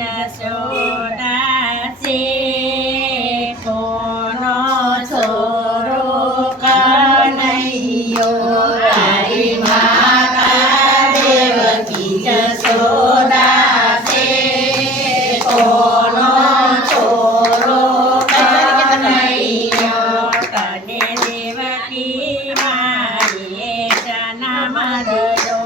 જશોદા છે કોનો છોરો કનૈયો તારી માતા દેવકી જશોદા છે કોનો છોરો કનૈયો તને દેવકી માએ જન્મ દીધો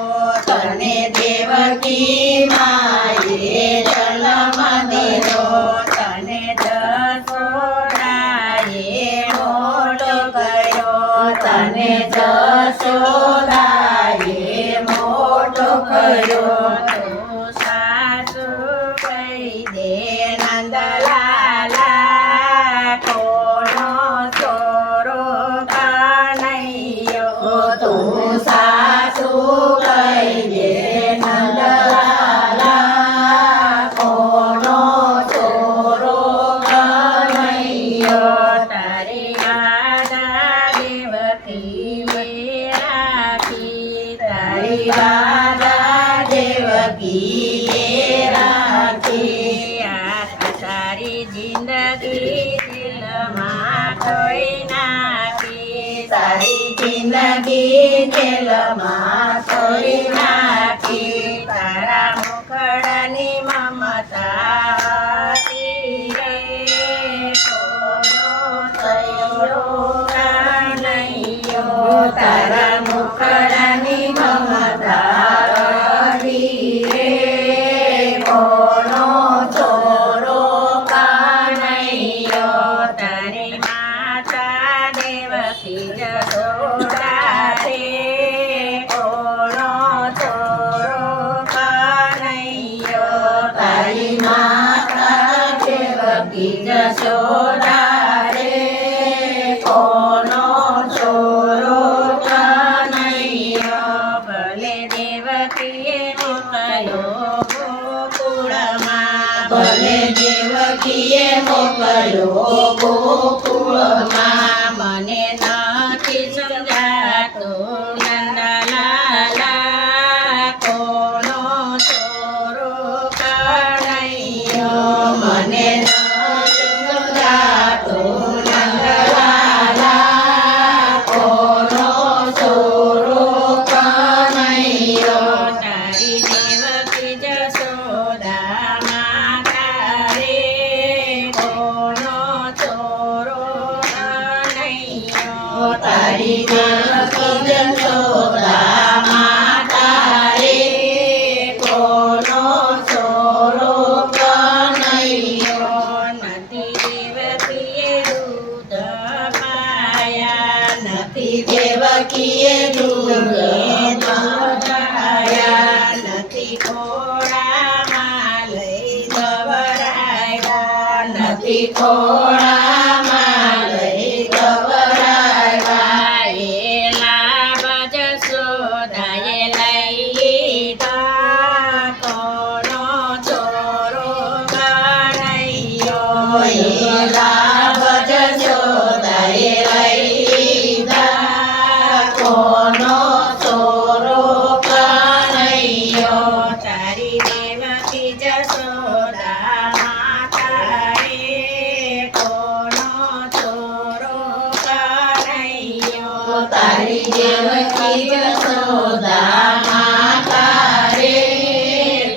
તને દેવકી માએ જન્મ દીધો તને જશોદાએ મોટો કર્યો તને જશોદાએ મોટો કર્યો તું સાસુ કહી દે નંદલાલા કોનો છોરો કનૈયો તું સાસુ કહી દે નંદલાલા કોનો છોરો કનૈયો તારી રાધા દેવકી રાખી તારી રાધા દેવકી રાખી આ તારી જિંદગી દિલમાં ખોઈ નાખી તારી જિંદગી દિલમાં ખોઈ નાખી તારા મુખડાની મમતા હતી રે કોનો થયો કનૈયો તારા મુખડાની મમતા હતી રે કોનો છોરો કનૈયો તારી માતા દેવકી જશોદા રે કોનો છોરો કનૈયો તારી માતા દેવકી જશોદા રે કોનો છોરો કનૈયો ભલે દેવકીએ મોકલ્યો ગોકુળમાં ભલે દેવકીએ મોકલ્યો ગોકુળમાં મને નથી સમજાતું નંદલાલા કોનો છોરો કનૈયો મને નથી સમજાતું નંદલાલા કોનો છોરો કનૈયો તારી દેવકી જશોદા માતા રે કોનો છોરો કનૈયો તારી દેવકી જશોદા માતા રે કોનો છોરો કનૈયો નથી દેવકીએ દૂધ પાયા નથી દેવકીએ દૂધ પાયા નથી ખોળામાં લઈ ગવરાયા નથી ખોળામાં લઈ ગવરાયા એલા જશોદાએ લઈ લીધા કોનો છોરો કનૈયો એલા જશોદાએ લઈ લીધા કોનો છોરો કનૈયો તારી દેવકી જશોદા માતા રે કોનો છોરો કનૈયો તારી દેવકી જશોદા માતા રે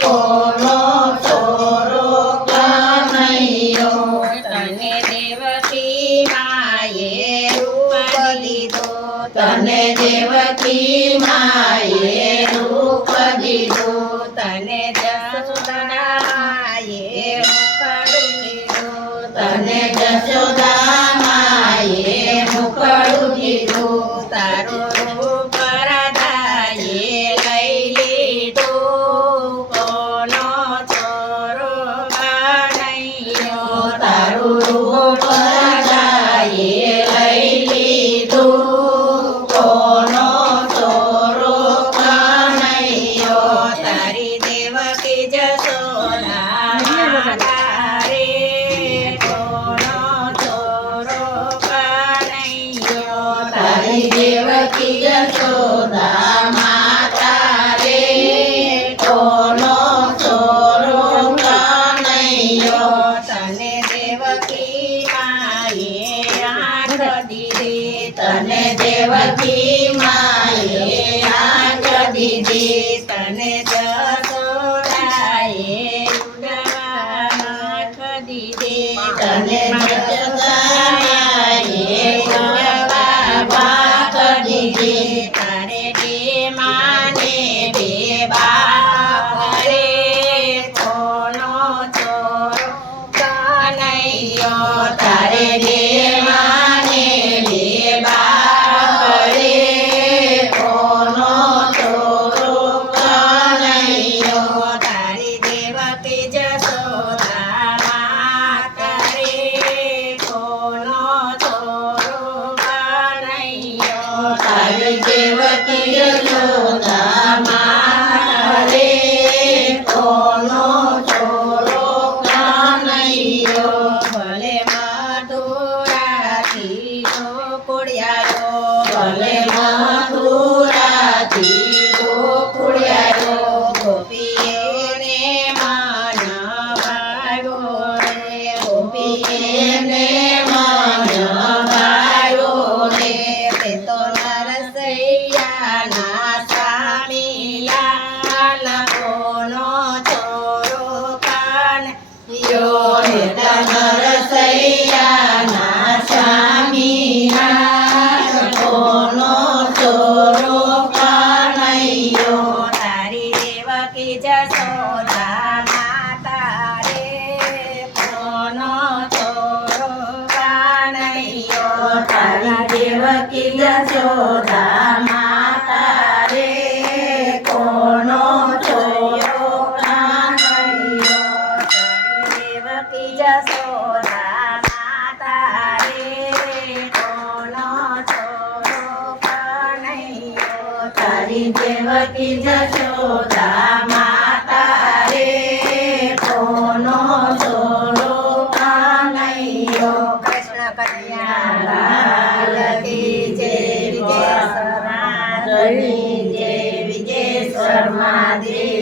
કોનો છોરો કનૈયો તને દેવકી માએ રૂપ દીધો તને દેવકી માએ રૂપ દીધું તને જશોદા માએ મુખડું દીધું તને જશોદા માએ મુખડું દીધું તારું રૂપ રાધાએ લઈ લીધું કોનો છોરો કનૈયો તારું રૂપ રાધાએ લઈ લીધું કોનો છોરો કનૈયો તારી દેવકી જશોદા નાથ દીધે તને જગદંબાએ ઉડવા વાંક દીધે. તારે બે માને બે બાપ રે કોનો છોરો કનૈયો તારે બે માને બે બાપ રે કોનો છોરો કનૈયો. તારી દેવકી જશોદા માત રે કોનો છોરો કનૈયો તારી દેવકી યશોદા માં રે કોનો છોરો કનૈયો. ભલે મધુરાથી ગોકુળિયાયો ભલે મથુરાથી ગોકુળિયાયો. ગોપીએને મન ભાવ્યો રે ગોપીએને મન ભાવ્યો રે. તે તો નરસૈયાના સ્વામી લાલ કોનો છોરો કનૈયો હેતા નરસૈયાના સ્વામીના કોનો છોરો કનૈયો. તારી દેવકી જશોદા માતા રે કોનો છોરો કનૈયો તારી દેવકી યશોદા માતા રે કોનો છોરો કનૈયો. દેવકી જશોદા માતા રે કોનો છોરો કનૈયો તારી દેવકી યશોદા માતા રે કોનો છોરો કનૈયો. કૃષ્ણ કન્યા લાલ કી જય વિજય વિજયેશ્વર મહાદેવ.